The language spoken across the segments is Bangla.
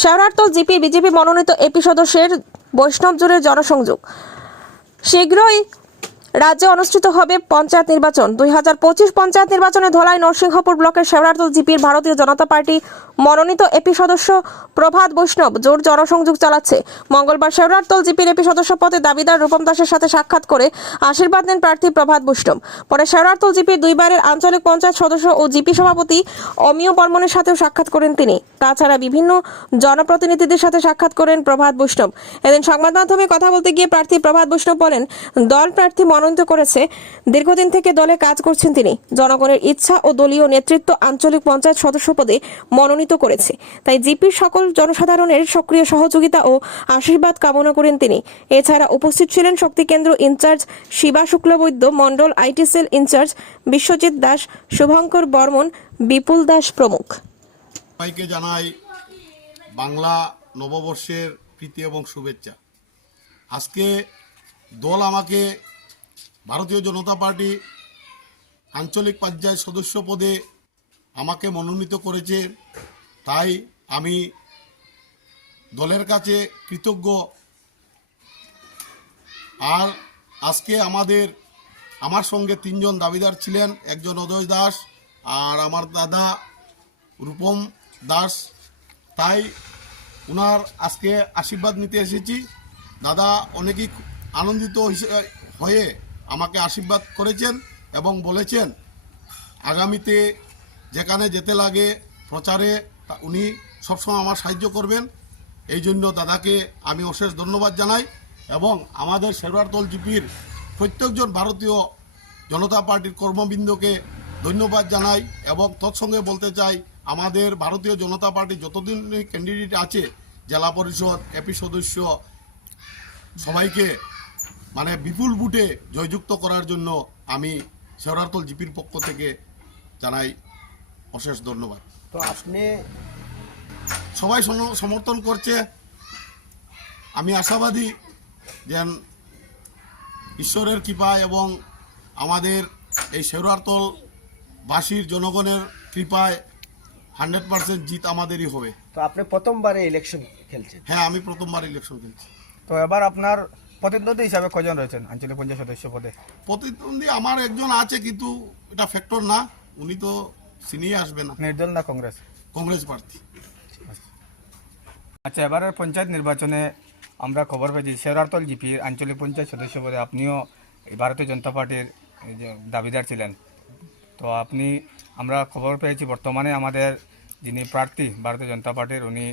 শেওড়ারতল জিপি বিজেপি মনোনীত এপি সদস্যের বৈষ্ণব জোরের জনসংযোগ। শীঘ্রই রাজ্যে অনুষ্ঠিত হবে পঞ্চায়েত নির্বাচন। 2025 পঞ্চায়েত নির্বাচনে ধলাই নরসিংহপুর ব্লকের শেওড়ারতল জিপির ভারতীয় জনতা পার্টি মনোনীত এপি সদস্য প্রভাত বৈষ্ণব জোর জনসংযোগ চালাচ্ছে। মঙ্গলবার শেওড়ারতল জিপির এপি সদস্য পদে দাবিদার রূপম দাসের সাথে সাক্ষাৎ করে আশীর্বাদ নেন প্রার্থী প্রভাত বৈষ্ণব। পরে শেওড়ারতল জিপির দুইবারের আঞ্চলিক পঞ্চায়েত সদস্য ও জিপি সভাপতি অমিয় বর্মনের সাথেও সাক্ষাৎ করেন তিনি। তাছাড়া বিভিন্ন জনপ্রতিনিধিদের সাথে সাক্ষাৎ করেন প্রভাত বৈষ্ণব। এদিন সংবাদ মাধ্যমে কথা বলতে গিয়ে প্রার্থী প্রভাত বৈষ্ণব বলেন, দল প্রার্থী মনোনীত করেছে, দীর্ঘদিন থেকে দলে কাজ করছেন তিনি। জনগণের ইচ্ছা ও দলীয় নেতৃত্ব আঞ্চলিক পঞ্চায়েত সদস্য পদে মনোনীত করেছে, তাই জিপির সকল জনসাধারণের সক্রিয় সহযোগিতা ও আশীর্বাদ কামনা করেন তিনি। এছাড়া উপস্থিত ছিলেন শক্তি কেন্দ্র ইনচার্জ শিবা শুক্লবৈদ্য, মন্ডল IT cell in-charge Biswajit Das, Subhankar Barman, Bipul Das প্রমুখ। সবাইকে জানাই বাংলা নববর্ষের প্রীতি এবং শুভেচ্ছা। আজকে দল আমাকে ভারতীয় জনতা পার্টি আঞ্চলিক পঞ্চায়েত সদস্য পদে আমাকে মনোনীত করেছে, তাই আমি দলের কাছে কৃতজ্ঞ। আর আজকে আমার সঙ্গে 3 জন দাবিদার ছিলেন, একজন অজয় দাস আর আমার দাদা রূপম দাস। তাই ওনার আজকে আশীর্বাদ নিতে এসেছি। দাদা অনেকই আনন্দিত হয়ে আমাকে আশীর্বাদ করেছেন এবং বলেছেন আগামীতে যেখানে যেতে লাগে প্রচারে উনি সবসময় আমার সাহায্য করবেন। এই জন্য দাদাকে আমি অশেষ ধন্যবাদ জানাই এবং আমাদের শেওড়ারতল জিপির প্রত্যেকজন ভারতীয় জনতা পার্টির কর্মবৃন্দকে ধন্যবাদ জানাই এবং তৎসঙ্গে বলতে চাই, আমাদের ভারতীয় জনতা পার্টির যতদিন ক্যান্ডিডেট আছে, জেলা পরিষদ, এপি সদস্য, সবাইকে বিপুল ভোটে জয়যুক্ত করার জন্য আমি শেওড়ারতল জিপির পক্ষ থেকে জানাই অশেষ ধন্যবাদ। তো আপনি সবাই সমর্থন করছে, আমি আশাবাদী যে ঈশ্বরের কৃপায় এবং আমাদের এই শেওড়ারতল বাসীর জনগণের কৃপায় 100% জিত আমাদেরই হবে। তো আপনি প্রথমবারে ইলেকশন খেলছেন? হ্যাঁ, আমি প্রথমবার ইলেকশন খেলছি। তো এবার আপনার প্রতিদ্বন্দ্বী হিসাবে কজন রয়েছেন আঞ্চলিক পঞ্চায়েত সদস্য পদে? প্রতিদ্বন্দ্বী আমার একজন আছে, কিন্তু এটা ফ্যাক্টর না, উনি তো সিনিয়ে আসবে না। নির্দল না কংগ্রেস? কংগ্রেস প্রার্থী। আচ্ছা, এবারের পঞ্চায়েত নির্বাচনে আমরা খবর পেয়েছি শেওড়ারতল জিপির আঞ্চলিক পঞ্চায়েত সদস্য পদে আপনিও ভারতীয় জনতা পার্টির দাবিদার ছিলেন। তো আমরা খবর পেয়েছি বর্তমানে আমাদের যিনি প্রার্থী ভারতীয় জনতা পার্টির, উনি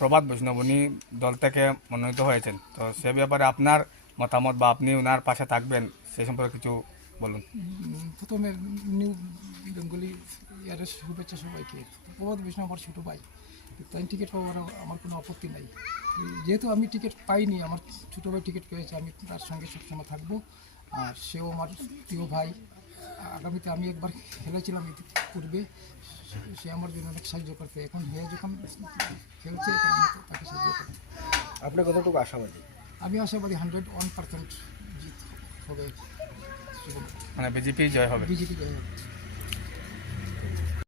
প্রভাত বৈষ্ণব, উনি দল থেকে মনোনীত হয়েছেন। তো সে ব্যাপারে আপনার মতামত বা আপনি ওনার পাশে থাকবেন সে সম্পর্কে কিছু বলুন। প্রথমে নিউ বেঙ্গলি ইয়ারের শুভেচ্ছা সবাইকে। প্রভাত বৈষ্ণব আমার ছোটো ভাই, তাই টিকিট পাওয়ার আমার কোনো আপত্তি নাই। যেহেতু আমি টিকিট পাইনি, আমার ছোটো ভাই টিকিট পেয়েছে, আমি তার সঙ্গে সবসময় থাকবো। আর সেও আমার প্রিয় ভাই। আগামীতে আমি একবার খেলেছিলাম পূর্বে, সে আমার জন্য অনেক সাহায্য করতে। এখন হে যখন খেলছে, এখন আমি তাকে সাহায্য করি। আপনি কতটুকু আশাবাদী? আমি আশাবাদী 101% জিত হবে, বিজেপি জয় হবে। বিজেপি জয় হবে।